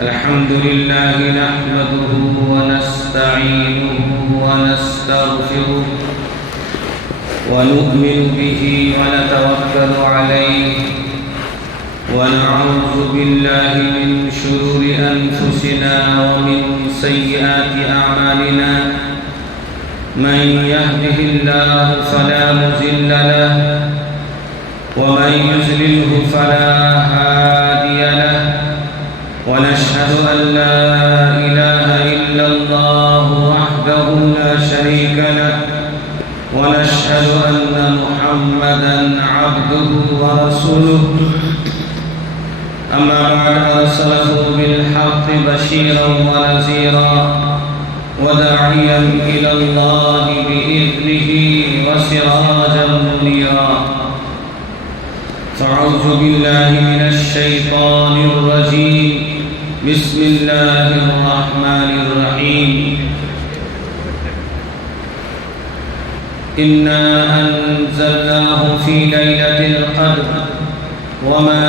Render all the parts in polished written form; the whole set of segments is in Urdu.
الحمد لله نحمده ونستعينه ونستغفره ونؤمن به ونتوكل عليه ونعوذ بالله من شرور أنفسنا ومن سيئات أعمالنا من يهده الله فلا مضل له ومن يضلله فلا هادي له ونشهد أن لا إله إلا الله وحده لا شريك له ونشهد أن محمدا عبده ورسوله أما بعد أرسله بالحق بشيرا ونذيرا وداعيا إلى الله بإذنه وسراجا منيرا فأعوذ بالله من الشيطان الرجيم بسم الله الرحمن الرحيم إنا أنزلناه في ليلة القدر وما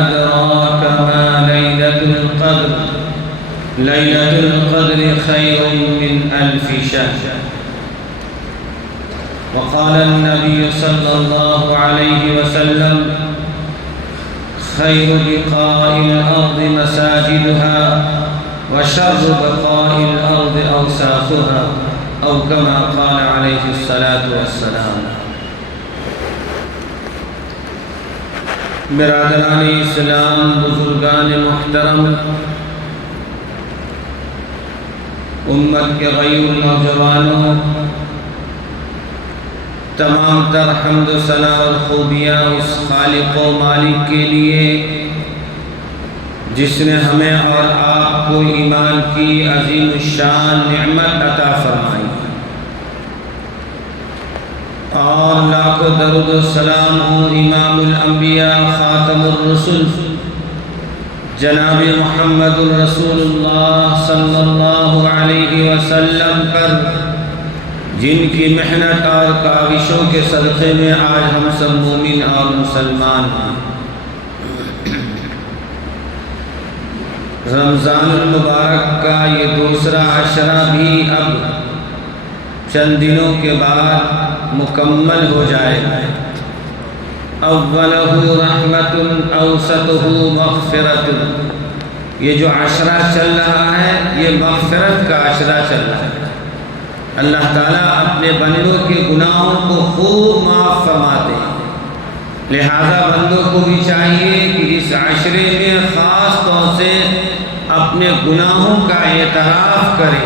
أدراك ما ليلة القدر ليلة القدر خير من 1000 شهر وقال النبي صلى الله عليه وسلم خير بقاء الأرض مساجدها وشر بقاء الأرض أوساخها أو كما قال عليه الصلاة والسلام. برادران اسلام، بزرگان محترم، امت کے غیور نوجوانوں، تمام تر حمد و ثنا اور خوبیاں اس خالق و مالک کے لیے جس نے ہمیں اور آپ کو ایمان کی عظیم الشان نعمت عطا فرمائی، اور لاکھوں درود و سلام ہو امام الانبیاء خاتم الرسل جناب محمد رسول اللہ صلی اللہ علیہ وسلم پر، جن کی محنت اور کاوشوں کے صدقے میں آج ہم سب مومن اور مسلمان ہیں۔ رمضان المبارک کا یہ دوسرا عشرہ بھی اب چند دنوں کے بعد مکمل ہو جائے گا۔ اولہ رحمت اوسطہ مغفرت، یہ جو عشرہ چل رہا ہے یہ مغفرت کا عشرہ چل رہا ہے۔ اللہ تعالیٰ اپنے بندوں کے گناہوں کو خوب معاف فرماتے ہیں، لہذا بندوں کو بھی چاہیے کہ اس عشرے میں خاص طور سے اپنے گناہوں کا اعتراف کرے،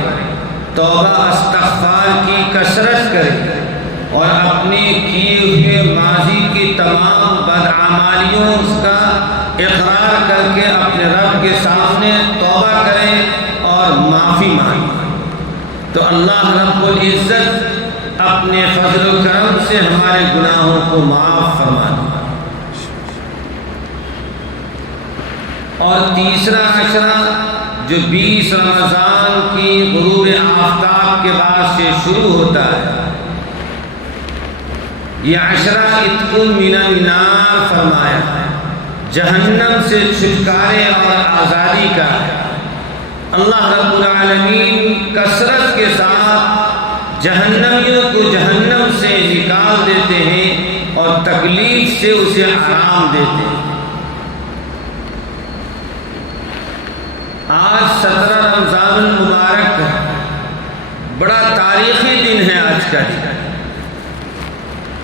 توبہ استغفار کی کثرت کرے، اور اپنے کیے ہوئے ماضی کی تمام بدعمالیوں کا اقرار کر کے اپنے رب کے سامنے توبہ کرے اور معافی مانگے، تو اللہ رب العزت اپنے فضل و کرم سے ہمارے گناہوں کو معاف فرما دے۔ اور تیسرا عشرہ جو 20 رمضان کی غروب آفتاب کے بعد سے شروع ہوتا ہے، یہ عشرہ عتق من النار فرمایا، جہنم سے چھٹکارے اور آزادی کا ہے۔ اللہ رب العالمین کثرت کے ساتھ جہنمیوں کو جہنم سے نکال دیتے ہیں اور تکلیف سے اسے آرام دیتے ہیں۔ آج 17 رمضان المبارک ہے، بڑا تاریخی دن ہے آج کا دن۔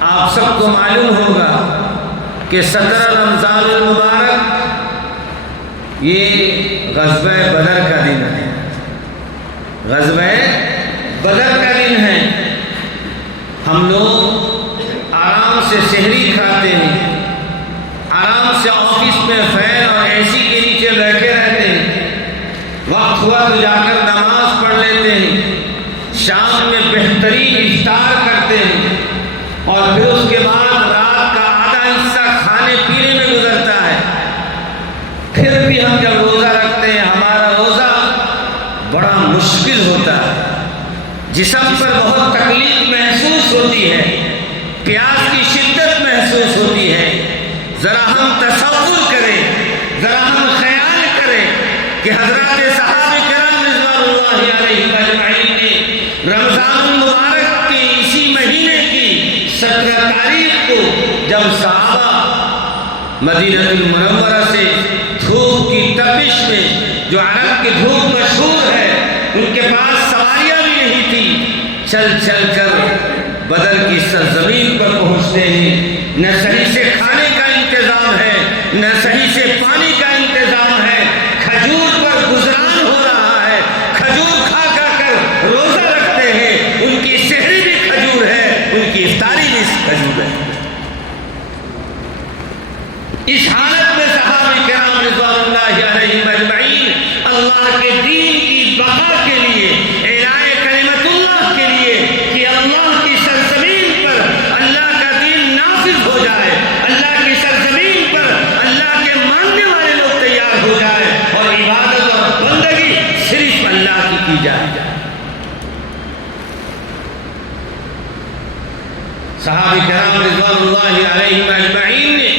آپ سب کو معلوم ہوگا کہ 17 رمضان المبارک یہ غزوہ بدر کا دن ہے، غزوہ بدر کا دن ہے۔ ہم لوگ آرام سے سحری کھاتے ہیں، آرام سے آفس میں فین اور اے سی کے نیچے بیٹھے رہتے ہیں، وقت ہوا تو جا کر نماز پڑھ لیتے ہیں، شام میں بہترین افطار کرتے ہیں، اور پھر اس کے بعد رات کا آدھا حصہ کھانے پینے میں گزرتا ہے۔ پھر بھی ہم جب روزہ رکھتے ہیں ہمارا روزہ بڑا مشکل ہوتا ہے، جسم پر بہت تکلیف محسوس ہوتی ہے، پیاس کی شدت محسوس ہوتی ہے۔ ذرا ہم تصور کریں، ذرا ہم خیال کریں کہ حضرات صحابہ کرام رضوان اللہ علیہم اجمعین نے رمضان المبارک کے اسی مہینے کی 17 تاریخ کو جب صحابہ مدینہ المنورہ سے دھوپ کی تپش میں، جو عرب کی دھوپ مشہور ہے، ان کے پاس سواریاں بھی نہیں تھی، چل چل کر بدر کی سرزمین پر پہنچتے ہیں۔ نہ صحیح سے کھانے کا انتظام ہے، نہ صحیح سے پانی کا انتظام ہے، کھجور پر گزران ہو رہا ہے، کھجور کھا کھا کر روزہ رکھتے ہیں، ان کی سحری بھی کھجور ہے، ان کی افطاری بھی کھجور ہے۔ اس حالت میں صحابہ کرام رضوان اللہ علیہم اجمعین اللہ کے دین کی بقا کے لیے، اعلاء کلمت اللہ کے لیے کہ اللہ کی سرزمین پر اللہ کا دین نافذ ہو جائے، اللہ کی سرزمین پر اللہ کے ماننے والے لوگ تیار ہو جائے اور عبادت اور بندگی صرف اللہ کی جائے۔ صحابہ کرام رضوان اللہ علیہم اجمعین نے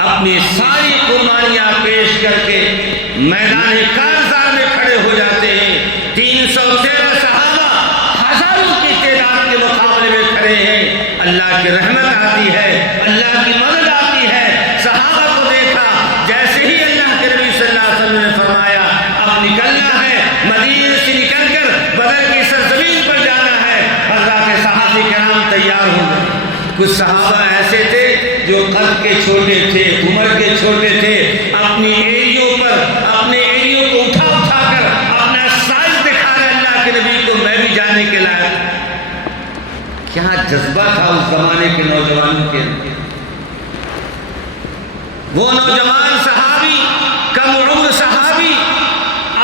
اپنی ساری قربانیاں پیش کر کے میدان کارزار میں کھڑے ہو جاتے ہیں۔ 313 صحابہ ہزاروں کی تعداد کے مقابلے میں کھڑے ہیں۔ اللہ کی رحمت آتی ہے، اللہ کی مدد آتی ہے۔ صحابہ کو دیکھا، جیسے ہی اللہ کے نبی صلی اللہ علیہ وسلم نے فرمایا اب نکلنا ہے، مدینے سے نکل کر بدر کی سرزمین پر جانا ہے، حضرات صحابہ کرام تیار ہو گئے۔ کچھ صحابہ ایسے تھے جو قد کے چھوٹے تھے، عمر کے چھوٹے تھے، اپنی ایڑیوں پر اپنے ایڑیوں کو اٹھا اٹھا کر اپنا سائز دکھا رہے اللہ کے نبی کو میں بھی جانے کے لائق۔ کیا جذبہ تھا اس زمانے کے نوجوانوں کے اندر۔ وہ نوجوان صحابی، کم عمر صحابی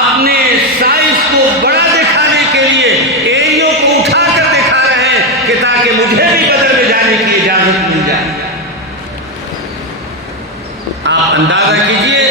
اپنے سائز کو بڑا دکھانے کے لیے ایڑیوں کو اٹھا کر دکھا رہے ہیں کہ تاکہ مجھے بھی بدر میں جانے کی اجازت مل جائے۔ آپ اندازہ کیجئے،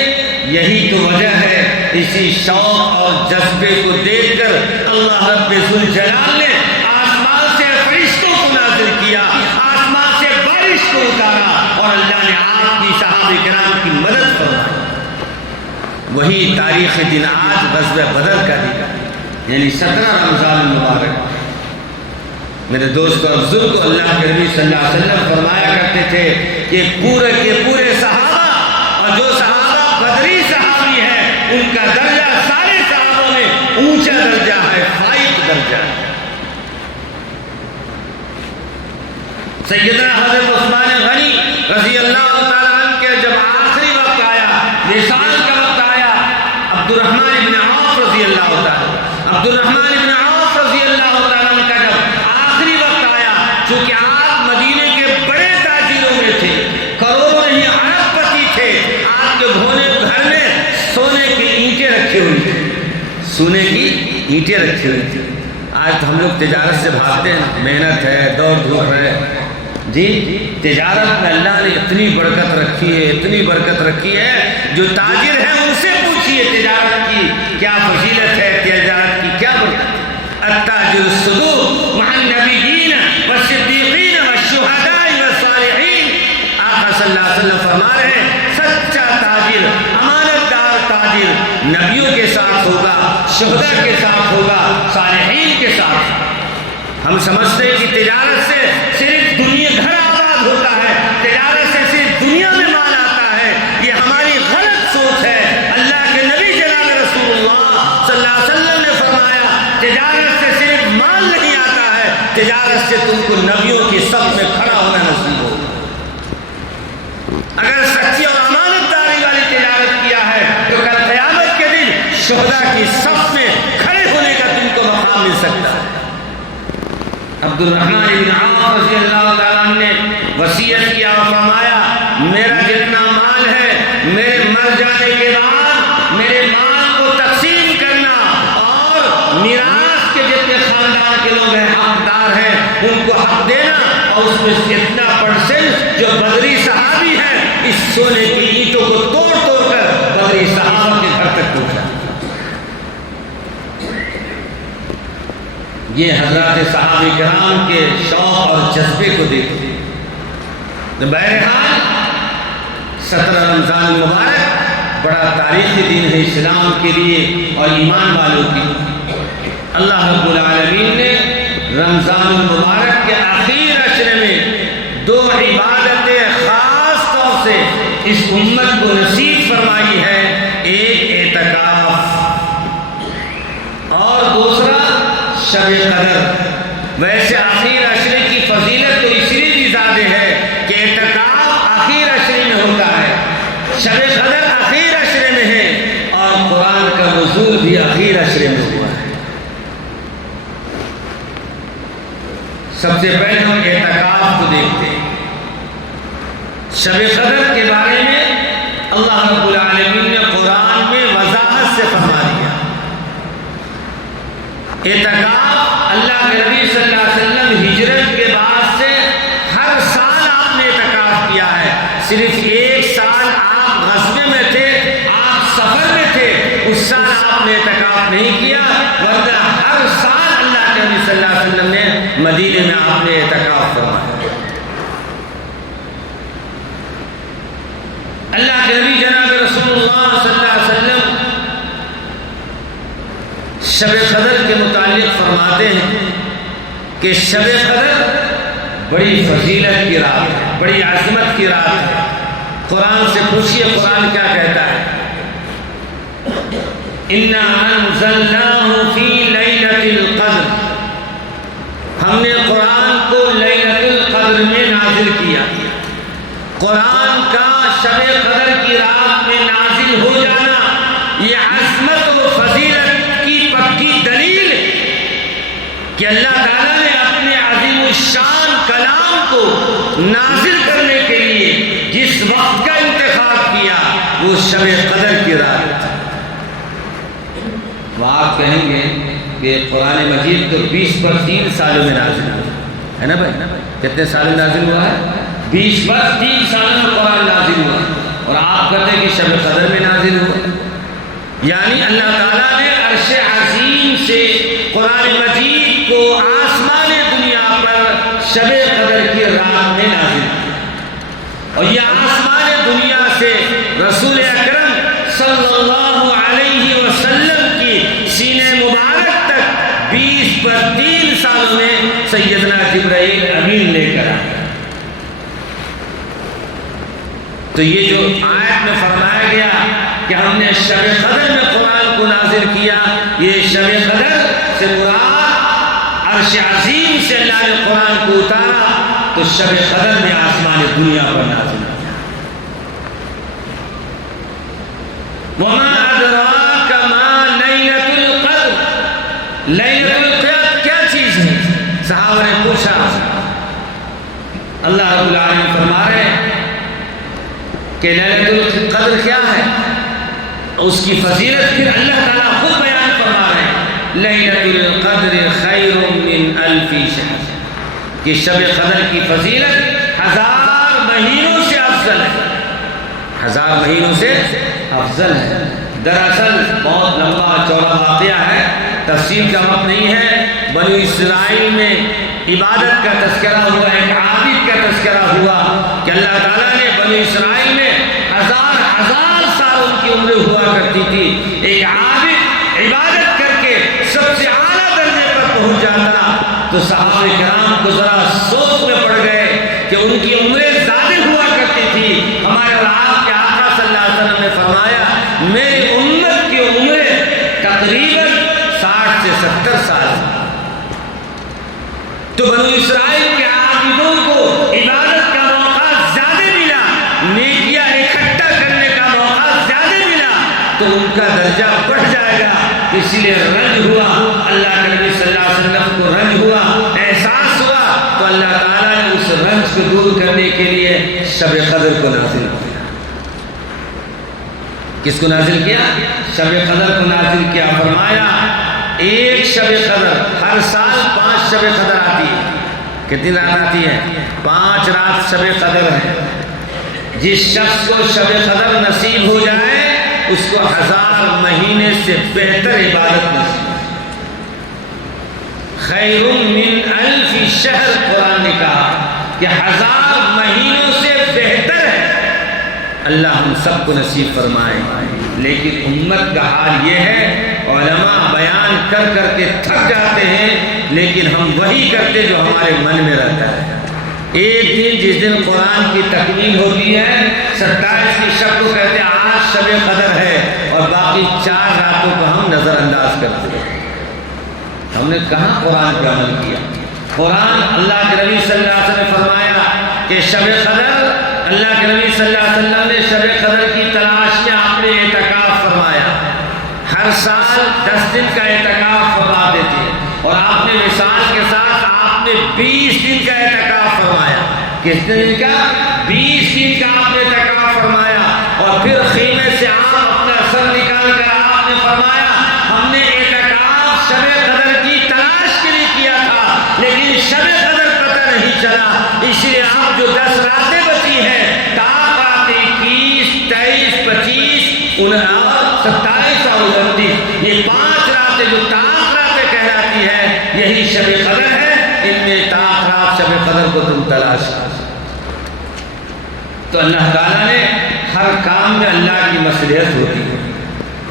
یہی تو وجہ ہے، اسی شوق اور جذبے کو دیکھ کر اللہ رب ذوالجلال نے آسمان سے فرشتوں کو نازل کیا، آسمان سے بارش کو اتارا اور اللہ نے آپ کی صحابہ کرام کی مدد فرمائی۔ وہی تاریخ دن آج غزوہ بدر کا دن، یعنی 17 رمضان المبارک۔ میرے دوستو اور بزرگوں، اللہ کے نبی صلی اللہ علیہ وسلم فرمایا کرتے تھے کہ پورے کے پورے صحابہ اور جو صحابہ بدری صحابی ہیں، ان کا درجہ سارے صحابوں میں اونچا درجہ ہے، فائق درجہ ہے۔ سیدنا حضرت عثمان غنی رضی اللہ تعالیٰ عنہ کے جب آخری وقت آیا، وصال کا وقت آیا، عبدالرحمن بن عوف رضی اللہ تعالیٰ، عبدالرحمن بن عوف رضی اللہ تعالیٰ عنہ کا جب آخری وقت آیا، چونکہ آپ مدینے کے بڑے تاجروں میں تھے، کروڑوں نہیں ارب پتی تھے، آپ کے گھر میں سونے کی اینٹیں رکھی ہوئی تھی، سونے کی اینٹیں رکھی ہوئی تھی۔ آج تو ہم لوگ تجارت سے بھاگتے ہیں، محنت ہے، دوڑ دھوپ ہے، جی تجارت میں اللہ نے اتنی برکت رکھی ہے، اتنی برکت رکھی ہے، جو تاجر ہیں ان سے پوچھئے تجارت کی کیا فضیلت ہے، تجارت کی کیا برکت ہے۔ التاجر الصدوق مع النبیین والصدیقین والشہداء والصالحین، آقا صلی اللہ علیہ وسلم فرما رہے ہیں سچا تاجر، امانت دار تاجر نبیوں کے ساتھ ہوگا، شہداء کے ساتھ ہوگا، صالحین کے ساتھ۔ ہم سمجھتے ہیں کہ تجارت سے صرف دنیا گھر آباد ہوتا ہے، تجارت سے صرف دنیا میں مال آتا ہے، یہ ہماری غلط سوچ ہے۔ اللہ کے نبی جناب رسول اللہ صلی اللہ علیہ وسلم نے فرمایا تجارت سے صرف مال نہیں آتا ہے، تجارت سے تم کو نبیوں کی صف میں کھڑا ہونا نصیب ہو۔ اگر سچی اور امانت داری والی تجارت کیا ہے تو کل قیامت کے دن شہداء کی صف میں کھڑے ہونے کا تم کو مقام مل سکتا ہے۔ عبدالرحمن بن عوف رضی اللہ تعالیٰ عنہ نے وصیت کیا اور فرمایا میرا جتنا مال ہے میرے مر جانے کے بعد میرے مال کو تقسیم کرنا، اور میراث کے جتنے خاندان کے لوگ ہیں حقدار ہیں ان کو حق دینا، اور اس میں اتنا پرسنٹ جو بدری صحابی ہیں اس سونے کی اینٹوں کو توڑ توڑ کر بدری صحابہ کے گھر تک پہنچا۔ یہ حضرات صحابہ کرام کے شوق اور جذبے کو دیکھتے۔ بہرحال 17 رمضان مبارک بڑا تاریخی دن ہے اسلام کے لیے اور ایمان والوں کے لیے۔ اللہ رب العالمین نے رمضان المبارک کے آخر عشرے میں 2 عبادتیں خاص طور سے اس امت کو نصیب فرمائی ہے، ایک اعتکاف اور دوسرا شب قدر۔ ویسے آخر عشرے کی فضیلت تو اس لیے بھی زیادہ ہے کہ اعتکاف آخر عشرے میں ہوتا ہے، شب قدر آخر عشرے میں ہے، اور قرآن کا نزول بھی آخر عشرے میں ہوا ہے۔ سب سے پہلے ہم اعتکاف کو دیکھتے ہیں۔ شب قدر کے بارے میں اللہ رب العالمین نے قرآن میں وضاحت سے فرما دیا۔ اعتکاف اللہ کے نبی صلی اللہ علیہ وسلم ہجرت کے بعد سے ہر سال آپ نے اعتکاف کیا ہے۔ صرف ایک سال آپ غزوے میں تھے، آپ سفر میں تھے، اس سال آپ نے اعتکاف نہیں کیا، ورنہ ہر سال اللہ کے نبی صلی اللہ علیہ وسلم نے مدینے میں آپ نے اعتکاف فرمایا۔ اللہ کے نبی جناب رسول اللہ صلی اللہ علیہ وسلم شب قدر کے متعلق فرماتے ہیں کہ شب قدر بڑی فضیلت کی رات ہے، بڑی عظمت کی رات ہے۔ قرآن سے پوچھئے قرآن کیا کہتا ہے؟ اِنَّا أَنزَلْنَاهُ فِي لَيْلَةِ الْقَدْرِ، ہم نے قرآن کو لیلۃ القدر میں نازل کیا۔ قرآن کا شب قدر کی رات میں نازل ہو جانا یہ عظمت و فضیلت کی پکی دلیل ہے کہ اللہ تعالیٰ نے اپنے عظیم الشان کلام کو نازل کرنے کے لیے جس وقت کا انتخاب کیا وہ شب قدر کی رات تھی۔ وہ آپ کہیں گے کہ قرآن مجید تو 20 پر 3 سالوں میں نازل ہوا ہے نا بھائی؟ کتنے سالوں میں نازل ہوا ہے؟ 20 پر 3 سالوں میں قرآن نازل ہوا، اور آپ کہتے ہیں کہ شب قدر میں نازل ہوا۔ یعنی اللہ تعالیٰ نے عرش عظیم سے قرآن مجید کو آسمان دنیا پر شب قدر کی رات میں نازل کیا، اور یہ آسمان دنیا سے رسول اکرم صلی اللہ علیہ وسلم کی سینہ مبارک تک 20 پر 3 سالوں میں سیدنا جبرائیل امین لے کر آئے۔ تو یہ جو آیت میں فرمایا گیا کہ ہم نے شب قدر میں قرآن کو نازل کیا، یہ شب قدر سے مراد عرش عظیم سے اللہ نے قرآن کو اتارا تو شب قدر میں آسمان دنیا پر نازل کیا۔ وَمَا أَدْرَاكَ مَا لَيْلَةُ الْقَدْرِ، لیلۃ القدر کیا چیز ہے؟ صحابہ نے پوچھا۔ اللہ رب العالمین فرما رہے ہیں کہ لیلۃ القدر کیا ہے، اس کی فضیلت پھر اللہ تعالیٰ خود بیان فرما رہے ہیں۔ لیلۃ القدر خیر من 1000 شہر، کہ شب قدر کی فضیلت 1000 مہینوں سے افضل ہے، 1000 مہینوں سے افضل ہے۔ دراصل بہت لمبا چوڑا واقعہ ہے، تفصیل کا وقت نہیں ہے۔ بنو اسرائیل میں عبادت کا تذکرہ ہوا، ایک عابد کا تذکرہ ہوا کہ اللہ تعالیٰ نے بنو اسرائیل میں 1000 سال ان کی عمر ہوا کرتی تھی، ایک عابد عبادت کر کے سب سے اعلیٰ درجے پر پہنچ جاتا تو صحابہ کرام کو ذرا سوچ میں پڑ گئے کہ ان کی عمریں زیادہ ہوا کرتی تھی۔ ہمارے اور آپ کے آقا صلی اللہ علیہ وسلم نے فرمایا میری امت کی عمریں تقریباً 60 سے 70 سال، تو بنو اسرائیل کے عابدوں کو عبادت کا موقع زیادہ ملا، نیکیاں اکٹھا کرنے کا موقع زیادہ ملا، تو ان کا درجہ بڑھ جائے گا۔ اس لیے رنج ہوا، اللہ کے نبی صلی اللہ علیہ وسلم کو رنج ہوا، احساس ہوا، تو اللہ تعالیٰ نے اس رنج کو دور کرنے کے لیے شب قدر کو نازل کیا۔ کس کو نازل کیا؟ شب قدر کو نازل کیا۔ فرمایا ایک شب قدر، ہر سال 5 شب قدر آتی ہے۔ کتنی رات آتی ہے؟ 5 رات شب قدر ہے۔ جس شخص کو شب قدر نصیب ہو جائے اس کو 1000 مہینے سے بہتر عبادت نصیب، خیر من 1000 شہر، قرآن نے کہا کہ 1000 مہینوں سے بہتر ہے اللہ ہم سب کو نصیب فرمائے۔ لیکن امت کا حال یہ ہے، علماء بیان کر کر کے تھک جاتے ہیں، لیکن ہم وہی کرتے جو ہمارے من میں رہتا ہے۔ ایک دن جس دن قرآن کی تکمیل ہوتی ہے، 27 کی شب کو کہتے ہیں آج شب قدر ہے، اور باقی 4 راتوں کو ہم نظر انداز کرتے ہیں۔ ہم نے کہاں قرآن پہ عمل کیا؟ قرآن اللہ کے نبی صلی اللہ علیہ وسلم نے فرمایا کہ شب قدر، اللہ کے نبی صلی اللہ علیہ وسلم نے شب قدر کی تلاش میں آپ نے اعتکاف فرمایا۔ ہر سال 10 دن کا اعتکاف فرماتے تھے، اور آپ نے وصال کے ساتھ آپ نے 20 دن کا اعتکاف فرمایا۔ کس دن کا؟ 20 دن کا آپ نے اعتکاف فرمایا، اور پھر خیمے سے آپ اپنا سر نکال کر آپ نے فرمایا ہم نے اعتکاف شب قدر کی تلاش کے لیے کیا تھا، لیکن شب قدر پتہ نہیں چلا، اس لیے آپ جو 10 راتیں بچی ہیں، رات 21، 23، 25 اور 27 اور 29، یہ 5 راتیں جو طاق راتیں کہلاتی ہے، یہی شب قدر ہے۔ ان میں طاق رات شب قدر کو تم تلاش کر۔ تو اللہ تعالیٰ نے ہر کام میں اللہ کی مصلحت ہوتی ہے۔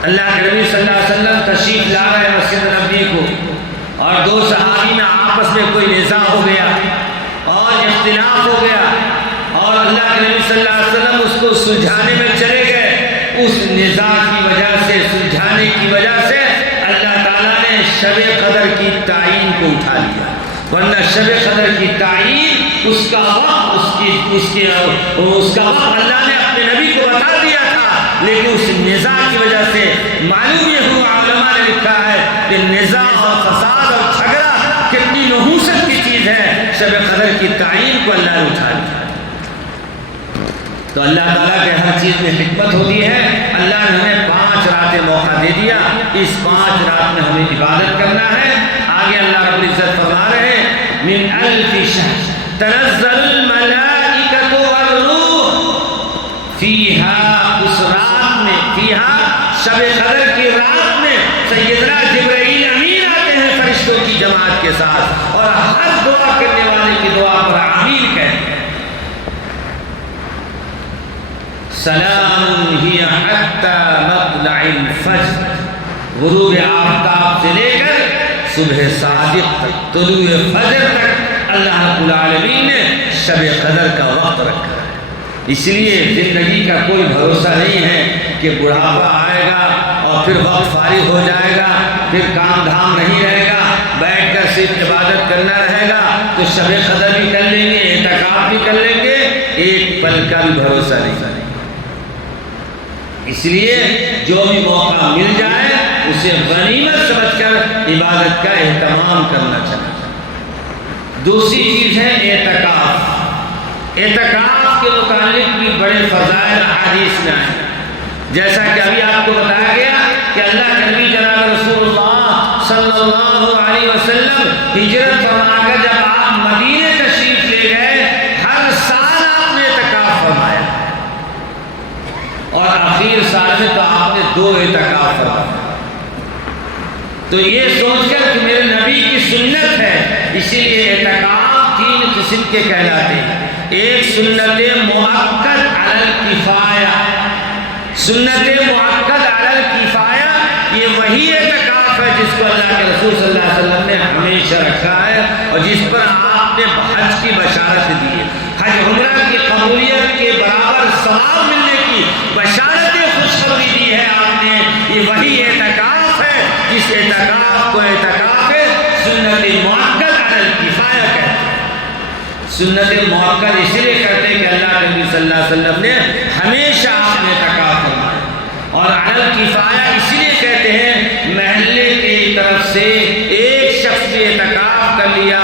اللہ کے نبی صلی اللہ علیہ وسلم تشریف لا رہے مسجد نبوی کو، اور 2 صحابی میں آپس میں کوئی نزاع ہو گیا اور اختلاف ہو گیا، اور اللہ کے نبی صلی اللہ علیہ وسلم اس کو سلجھانے میں چلے گئے۔ اس نزاع کی وجہ سے، سلجھانے کی وجہ سے اللہ تعالیٰ نے شب قدر کی تعین کو اٹھا لیا، ورنہ شب قدر کی تعین اس کا وقت اس کا وقت اللہ نے اپنے نبی کو بتا دیا تھا، لیکن اس نزاع کی وجہ سے معلوم یہ ہوا، علماء نے لکھا ہے کہ نزاع اور فساد اور جھگڑا کتنی نحوست کی چیز ہے، شب قدر کی تعین کو اللہ نے اٹھا لیا۔ تو اللہ تعالیٰ کے ہر چیز میں حکمت ہوتی ہے۔ اللہ نے ہمیں 5 راتیں موقع دے دیا، اس 5 رات میں ہمیں عبادت کرنا ہے۔ آگے اللہ رب العزت فرما رہے ہیں من 1000 شہر تنزل الملائکۃ والروح فیہا، اس رات میں، فیہا شب قدر کی رات میں سیدنا جبرائیل امین آتے ہیں فرشتوں کی جماعت کے ساتھ، اور ہر دعا کرنے والے کی دعا پر آمین کہتے ہیں۔ سلام ہی حتی مطلع الفجر، غروب آفتاب سے لے کر صبح صادق تک، طلوع فجر تک اللہ رب العالمین نے شب قدر کا وقت رکھا ہے۔ اس لیے زندگی کا کوئی بھروسہ نہیں ہے کہ بڑھاپا آئے گا اور پھر وقت فارغ ہو جائے گا، پھر کام دھام نہیں رہے گا، بیٹھ کر صرف عبادت کرنا رہے گا، تو شب قدر بھی کر لیں گے، اعتکاف بھی کر لیں گے، ایک پل کا بھی بھروسہ نہیں۔ اس لیے جو بھی موقع مل جائے اسے غنیمت سمجھ کر عبادت کا اہتمام کرنا چاہیے۔ دوسری چیز ہے اعتکاف۔ اعتکاف کے متعلق بھی بڑے فضائل احادیث میں آئے، جیسا کہ ابھی آپ کو بتایا گیا کہ اللہ کے نبی جناب رسول اللہ صلی اللہ علیہ وسلم ہجرت فرما کر جب آپ مدینے تشریف لے گئے، ہر سال آپ نے اعتکاف فرمایا، اور آخر سال میں تو آپ نے 2 اعتکاف فرمایا۔ تو یہ سوچ کر کہ میرے نبی کی سنت ہے، اسی لیے اعتکاف 3 قسم کے کہلاتے ہیں۔ ایک سنت مؤکد علی الکفایہ، سنت مؤکد علی الکفایہ یہ وہی اعتکاف ہے جس کو اللہ کے رسول صلی اللہ علیہ وسلم نے ہمیشہ رکھا ہے، اور جس پر آپ نے حج کی بشارت دی ہے، حج عمرہ کی قبولیت کے برابر ثواب ملنے کی بشارت خوشخبری دی ہے آپ نے۔ یہ وہی اعتکاف ہے جس اعتکاف کو اعتکاف سنت مؤکد علی الکفایہ کہتے ہیں۔ سنت مؤکد اس لیے کرتے ہیں کہ اللہ کے نبی صلی اللہ علیہ وسلم نے ہمیشہ آپ نے اعتکاف فرمایا، اور علی الکفایہ اس لیے کہتے ہیں محلے کی طرف سے ایک شخص نے اعتکاف کر لیا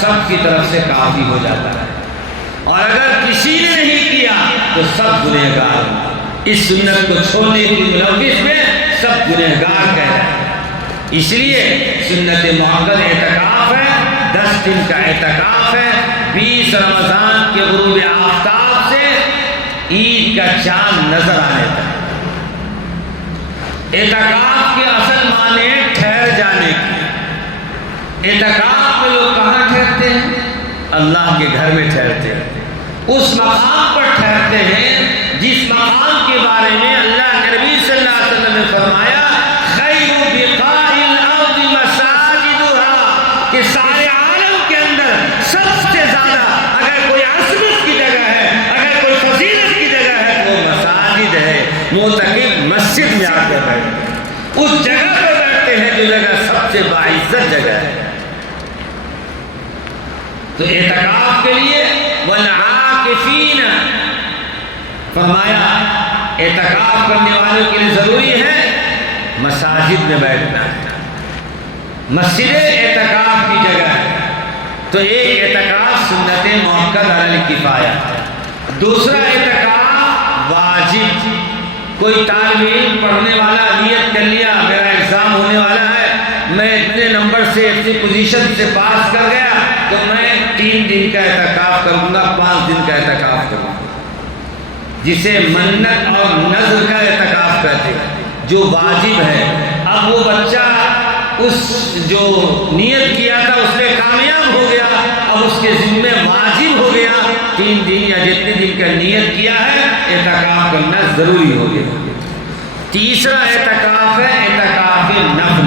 سب کی طرف سے کافی ہو جاتا ہے، اور اگر کسی نے نہیں کیا تو سب گنہگار ہیں۔ اس سنت کو چھوڑنے کی ملوث میں سب گنہگار کہہ رہے ہیں۔ اس لیے سنت مؤکد اعتکاف ہے، 10 دن کا اعتکاف ہے، 20 رمضان کے غروب آفتاب سے عید کا چاند نظر آنے تک۔ اعتکاف کے اصل معنی ٹھہر جانے کی۔ اعتکاف میں لوگ کہاں ٹھہرتے ہیں؟ اللہ کے گھر میں ٹھہرتے ہیں، اس مقام پر ٹھہرتے ہیں جس مقام اس جگہ پر بیٹھتے ہیں جو جگہ سب سے باعزت جگہ ہے۔ تو اعتکاف کے لیے والعاکفین، فرمایا اعتکاف کرنے والوں کے لیے ضروری ہے مساجد میں بیٹھنا ہے۔ مسجد اعتکاف کی جگہ ہے، تو ایک اعتکاف سنت مؤکد علی الکفایہ، دوسرا اعتکاف واجب۔ کوئی طالب علم پڑھنے والا نیت کر لیا میرا ایگزام ہونے والا ہے، میں اتنے نمبر سے اتنی پوزیشن سے پاس کر گیا تو میں 3 دن کا اعتکاف کروں گا، 5 دن کا اعتکاف کروں گا، جسے منت اور نذر کا اعتکاف کہتے ہیں، جو واجب ہے۔ اب وہ بچہ اس جو نیت کیا تھا اس میں کامیاب ہو گیا، اب اس کے ذمے واجب ہو گیا 3 دن یا جتنے دن کا نیت کیا ہے اعتکاف کرنا ضروری ہو گیا۔ تیسرا اعتکاف ہے اعتکاف نفل۔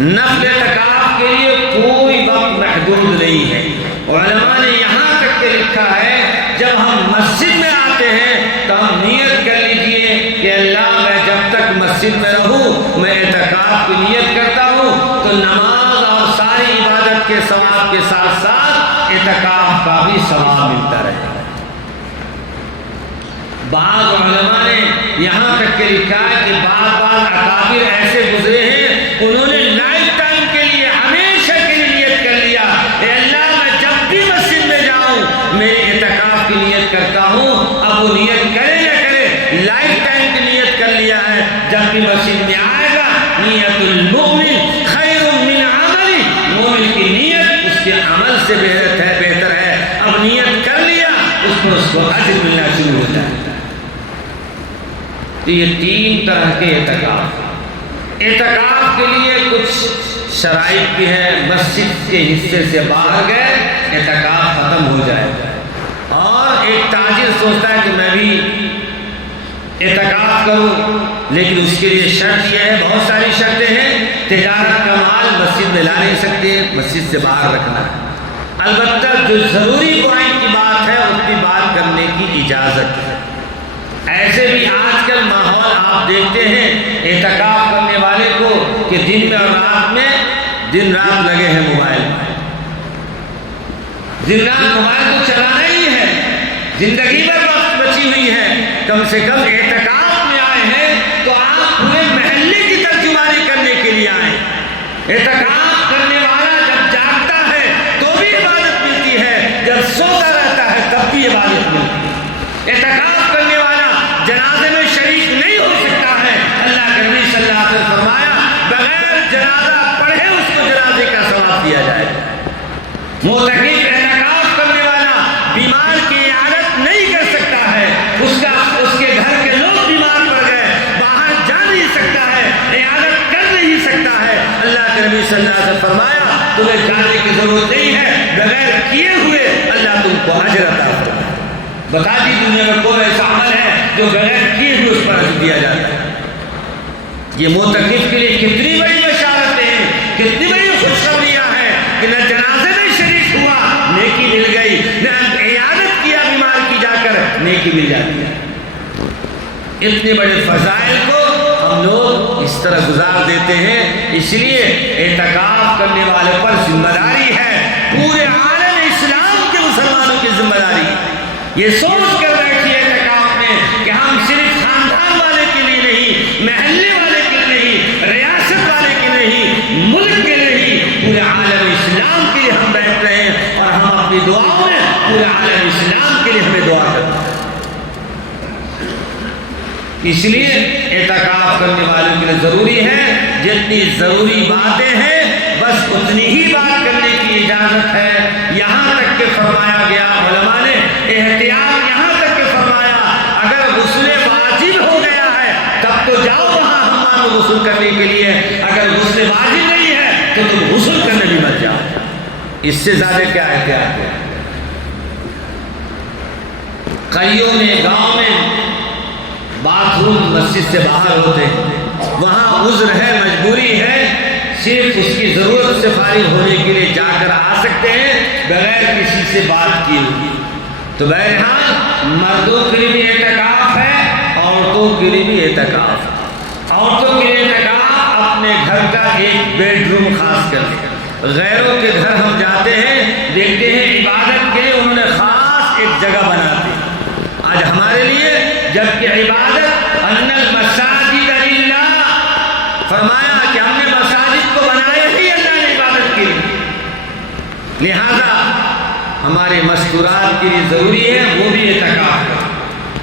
نفل اعتکاف کے لیے کوئی وقت محدود نہیں ہے۔ علماء نے یہاں تک کہ لکھا ہے جب ہم مسجد میں آتے ہیں تو ہم نیت کر لیجئے کہ اللہ میں جب تک مسجد میں رہوں میں اعتکاف کی نیت کرتا ہوں، تو نماز اور ساری عبادت کے ثواب کے ساتھ ساتھ اعتکاف کا بھی ثواب ملتا رہے۔ بعض علماء نے یہاں تک کہ لکھا ہے کہ بعض اکابر ایسے گزرے ہیں انہوں نے لائف ٹائم کے لیے ہمیشہ کے لیے نیت کر لیا، اے اللہ میں جب بھی مسجد میں جاؤں میں اعتکاف کی نیت کرتا ہوں۔ اب وہ نیت کرے نہ کرے لائف ٹائم کی نیت کر لیا ہے، جب بھی مسجد میں آئے گا نیت المؤمن خیر من عمل، مومن کی نیت اس کے عمل سے بہتر ہے۔ اب نیت کر لیا اس پر اس کو اجر ملنا شروع ہوتا ہے۔ تو یہ 3 طرح کے اعتکاف۔ اعتکاف کے لیے کچھ شرائط بھی ہے، مسجد کے حصے سے باہر گئے اعتکاف ختم ہو جائے گا۔ اور ایک تاجر سوچتا ہے کہ میں بھی اعتکاف کروں، لیکن اس کے لیے شرط یہ ہے، بہت ساری شرطیں ہیں، تجارت کا مال مسجد میں لا نہیں سکتے، مسجد سے باہر رکھنا ہے۔ البتہ جو ضروری پوائنٹ کی بات ہے اس کی بات کرنے کی اجازت ہے۔ ایسے بھی آج کل ماحول آپ دیکھتے ہیں اعتکاف کرنے والے کو کہ دن میں اور رات میں دن رات لگے ہیں موبائل میں، دن رات موبائل کو چلانا ہی ہے، زندگی میں وقت بچی ہوئی ہے، کم سے کم اعتکاف میں آئے ہیں تو آپ پورے محلے کی ترجمانی کرنے کے لیے آئے۔ اعتکاف کرنے والا جب جاگتا ہے تو بھی عبادت ملتی ہے، جب سوتا رہتا ہے تب بھی عبادت ملتی ہے۔ اعتکاف کرنے والا جنازے میں شریک نہیں ہو سکتا ہے، اللہ کے نبی صلی اللہ علیہ وسلم فرمایا بغیر جنازہ پڑھے اس کو جنازے کا ثواب دیا جائے۔ معتکف اعتکاف کرنے والا بیمار کی عیادت نہیں کر سکتا ہے، اس کے گھر کے لوگ بیمار پڑ گئے، باہر جا نہیں سکتا ہے، عیادت کر نہیں سکتا ہے۔ اللہ کے نبی صلی اللہ علیہ وسلم فرمایا تمہیں جانے کی ضرورت نہیں ہے، بغیر کیے ہوئے اللہ تم کو اجر عطا فرمائے۔ بتا دی دنیا میں کوئی ایسا عمل ہے جو بغیر کیے ہوئے اس پر اجر دیا جاتا ہے۔ یہ معتکف کے لیے کتنی بڑی بشارتیں ہیں، کتنی بڑی خوشخبریاں ہیں کہ نہ جنازے میں شریک ہوا نیکی مل گئی، نہ عیادت کیا بیمار کی جا کر نیکی مل جاتی ہے۔ اتنے بڑے فضائل کو ہم لوگ اس طرح گزار دیتے ہیں، اس لیے اعتکاف کرنے والے پر ذمہ داری ہے، پورے عالم اسلام کے مسلمانوں کی ذمہ داری۔ یہ سوچ کر بیٹھیے اعتکاف میں کہ ہم صرف خاندان والے کے لیے نہیں، محلے والے کے لیے نہیں، ریاست والے کے نہیں، ملک کے لیے نہیں، پورے عالم اسلام کے لیے ہم بیٹھ رہے ہیں، اور ہم اپنی دعاؤں میں پورے عالم اسلام کے لیے ہمیں دعا کرنا ہے۔ اس لیے اعتکاف کرنے والوں کے لیے ضروری ہے جتنی ضروری باتیں ہیں بس اتنی ہی بات کرنے کی اجازت ہے۔ یہاں تک کہ فرمایا گیا علماء نے احتیاط یہاں تک کہ فرمایا اگر غسل واجب ہو گیا ہے تب تو جاؤ وہاں حمام میں غسل کرنے کے لیے، اگر غسل واجب نہیں ہے تو تم غسل کرنے بھی مت جاؤ۔ اس سے زیادہ کیا احتیاط ہے؟ کئیوں میں گاؤں میں باتھ روم مسجد سے باہر ہوتے ہیں، وہاں عذر ہے، مجبوری ہے، صرف اس کی ضرورت سے فارغ ہونے کے لیے جا کر آ سکتے ہیں بغیر کسی سے بات کیے ہوئے۔ تو بہرحال مردوں کے لیے بھی اعتکاف ہے، عورتوں کے لیے بھی اعتکاف ہے۔ عورتوں کے لیے اعتکاف غیروں کے گھر ہم جاتے ہیں، دیکھتے ہیں عبادت کے لیے انہوں نے خاص ایک جگہ بناتے ہیں۔ آج ہمارے لیے جبکہ عبادت ان المساجد للہ، فرمایا کہ ہم نے مساجد کو بنایا ہی اللہ نے عبادت کے لیے، لہذا ہمارے مستورات کے لیے ضروری ہے وہ بھی اعتکاف ہے۔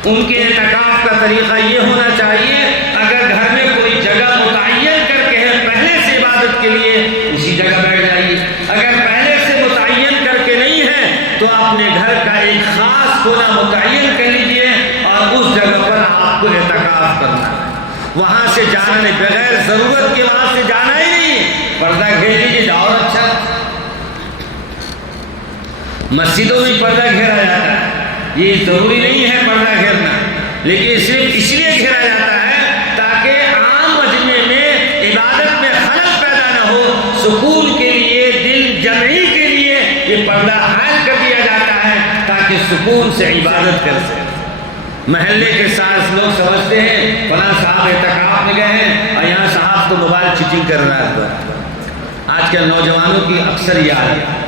ان کے اعتکاف کا طریقہ یہ ہونا چاہیے، اگر گھر میں کوئی جگہ متعین کر کے ہے پہلے سے عبادت کے لیے اسی جگہ بیٹھ جائیے، اگر پہلے سے متعین کر کے نہیں ہے تو اپنے گھر کا ایک خاص کونا متعین کر لیجئے اور اس جگہ پر آپ کو اعتکاف کرنا ہے۔ وہاں سے جانا نہیں، بغیر ضرورت کے وہاں سے جانا ہی نہیں، پردہ گھیر لیجیے اور اچھا۔ مسجدوں میں پردہ گھیرا جاتا ہے، یہ ضروری نہیں ہے پردہ گھیرنا، لیکن صرف اس لیے گھیرا جاتا ہے تاکہ عام مجمع میں عبادت میں خلل پیدا نہ ہو، سکون کے لیے، دل جمعی کے لیے یہ پردہ حائل کر دیا جاتا ہے تاکہ سکون سے عبادت کر سکے۔ محلے کے ساتھ لوگ سمجھتے ہیں فلاں صاحب اعتکاف میں گئے ہیں اور یہاں صاحب تو موبائل چیٹنگ کر رہا ہے۔ آج کل نوجوانوں کی اکثر یہ حالت ہے،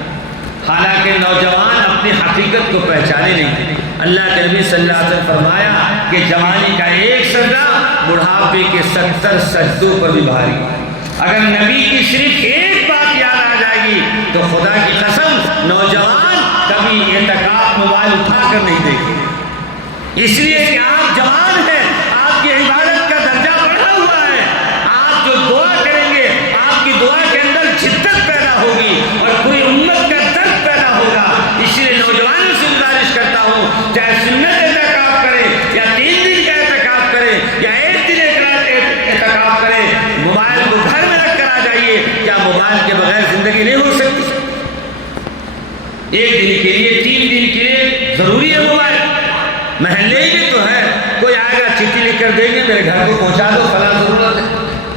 حالانکہ نوجوان اپنی حقیقت کو پہچانے نہیں۔ اللہ کے نبی صلی اللہ علیہ وسلم فرمایا کہ جوانی کا ایک سجدہ بڑھاپے کے 70 سجدوں پر بھی بھاری۔ اگر نبی کی صرف ایک بات یاد آ جائے گی تو خدا کی قسم نوجوان کبھی اعتکاف موبائل اٹھا کر نہیں دیکھیں گے، اس لیے کہ آپ جوان ہیں، آپ کی عبادت کا درجہ بڑھا ہوا ہے، آپ جو دعا کریں گے آپ کی دعا کے اندر شدت پیدا ہوگی اور پوری امت کا درد پیدا ہوگا۔ اس لیے نوجوانوں سے گزارش کرتا ہوں، چاہے سنت اعتکاف کرے یا 3 دن کا اعتکاف کرے یا 1 دن اعتکاف کرے، موبائل کو گھر میں رکھ کر آ جائیے۔ کیا موبائل کے بغیر زندگی نہیں ہو سکتی؟ 1 دن کے لیے 3 دن کے لیے ضروری ہے موبائل، محلے میں تو ہے، کوئی آئے گا چٹھی لکھ کر دیں گے میرے گھر کو پہنچا دو فلاں ضرورت ہے،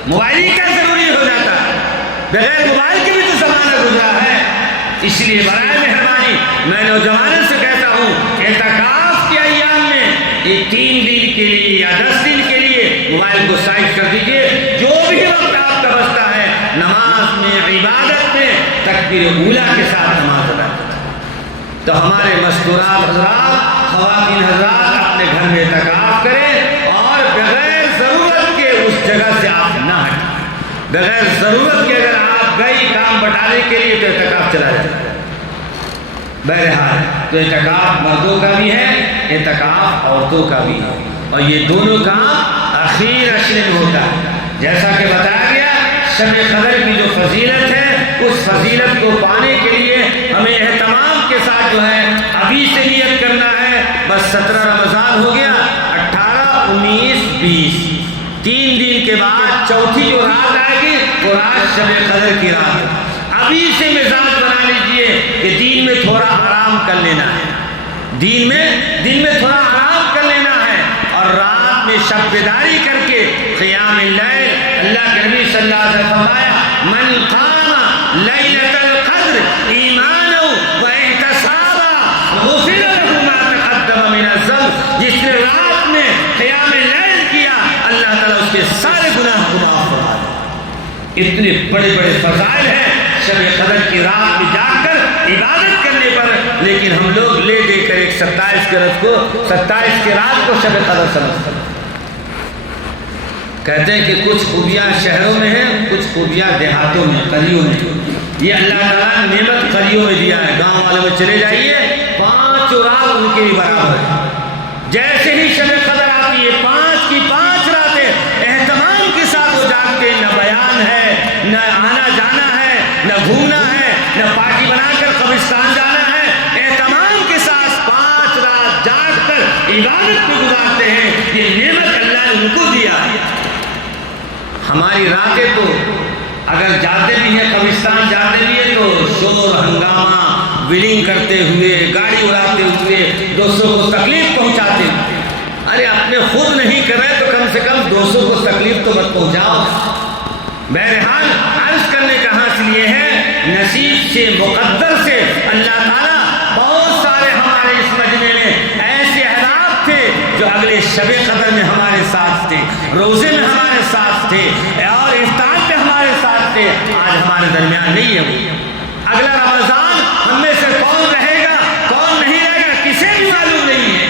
موبائل ہی کا ضروری ہو جاتا ہے، بغیر موبائل کے بھی تو زمانہ گزرا ہے۔ اس لیے برائے مہربانی میں نوجوانوں سے کہتا ہوں اعتکاف کے ایام میں یہ 3 دن کے لیے یا 10 دن کے لیے موبائل کو سائڈ کر دیجئے، جو بھی وقت آپ کا بچتا ہے نماز میں، عبادت میں تکبیر اولیٰ کے ساتھ نماز ادا کریں۔ تو ہمارے مستورات حضرات، خواتین حضرات اپنے گھر میں اعتکاف کریں اور بغیر ضرورت کے اس جگہ سے آپ نہ ہٹیں۔ بغیر ضرورت کے اگر آپ گئی کام بٹانے کے لیے تو اعتکاف چلا جائے۔ بہرحال تو اعتکاف مردوں کا بھی ہے، اعتکاف عورتوں کا بھی ہے، اور یہ دونوں کام اخیر عشر میں ہوتا ہے۔ جیسا کہ بتایا گیا شب قدر کی جو فضیلت ہے اس فضیلت کو پانے کے لیے ہمیں اہتمام کے ساتھ جو ہے ابھی سے نیت کرنا ہے۔ بس 17 رمضان ہو گیا، 18، 19، 20، 3 دن کے بعد چوتھی جو رات آئے گی وہ رات شب قدر کی رات ہے۔ ابھی سے مزاج بنا لیجئے کہ دین میں تھوڑا آرام کر لینا ہے، دن میں تھوڑا آرام کر لینا ہے، اور رات میں شب بیداری کر کے قیام اللیل۔ اللہ کے نبی صلی اللہ علیہ وسلم فرمایا من قام لیلۃ القدر ایمانا واحتسابا غفر له ما تقدم من الذنب۔ جس نے رات میں قیام اللیل کیا اللہ تعالیٰ اس کے سارے گناہ کو معاف فرما دے۔ اتنے بڑے بڑے فضائل ہیں شب قدر کی رات میں جا کر عبادت کرنے پر، لیکن ہم لوگ لے دے کر ایک 27 کی رات کو شب قدر سمجھتے ہیں۔ کہتے ہیں کہ کچھ خوبیاں شہروں میں ہیں، کچھ خوبیاں دیہاتوں میں، قریوں میں۔ یہ اللہ تعالیٰ نے نعمت قریوں میں دیا ہے۔ گاؤں والوں میں چلے جائیے 5 رات ان کے بھی برابر ہے۔ جیسے ہی شب قدر آتی ہے 5 کی 5 راتیں اہتمام کے ساتھ وہ جاگتے ہیں، نہ بیان ہے، نہ آنا جانا ہے، نہ گھومنا ہے، نہ پارٹی بنا کر قبرستان جانا ہے، اہتمام کے ساتھ 5 رات جاگ کر عبادت میں گزارتے ہیں۔ یہ نعمت اللہ نے ان کو دیا ہے۔ ہماری راتیں تو اگر جاتے بھی ہیں قبرستان جاتے بھی ہیں تو شور ہنگامہ، ویلنگ کرتے ہوئے، گاڑی اڑاتے ہوئے دوستوں کو تکلیف پہنچاتے ہیں۔ ارے اپنے خود نہیں کر رہے تو کم سے کم دوستوں کو تکلیف تو مت پہنچاؤ۔ بہرحال عرض کرنے کا حاصل یہ ہے نصیب سے، مقدر سے اللہ تعالیٰ بہت سارے ہمارے اس مجمع میں ایسے احباب تھے جو اگلے شب قدر میں ہمارے ساتھ تھے، روزے میں ہمارے ساتھ تھے اور افطار پہ ہمارے ساتھ واسطے آج ہمارے درمیان نہیں ہے وہ۔ اگلا رمضان ہم میں سے کون رہے گا کون نہیں رہے گا کسے بھی معلوم نہیں ہے،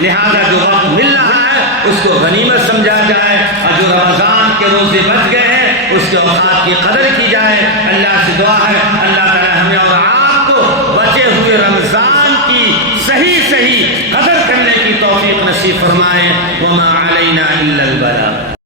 لہذا جو وقت مل رہا ہے اس کو غنیمت سمجھا جائے، اور جو رمضان کے روزے بچ گئے ہیں اس کے اوقات کی قدر کی جائے۔ اللہ سے دعا ہے اللہ تعالی ہمیں اور آپ کو بچے ہوئے رمضان کی صحیح قدر کرنے کی توفیق نصیب فرمائے۔ وما علینا الا البلاغ۔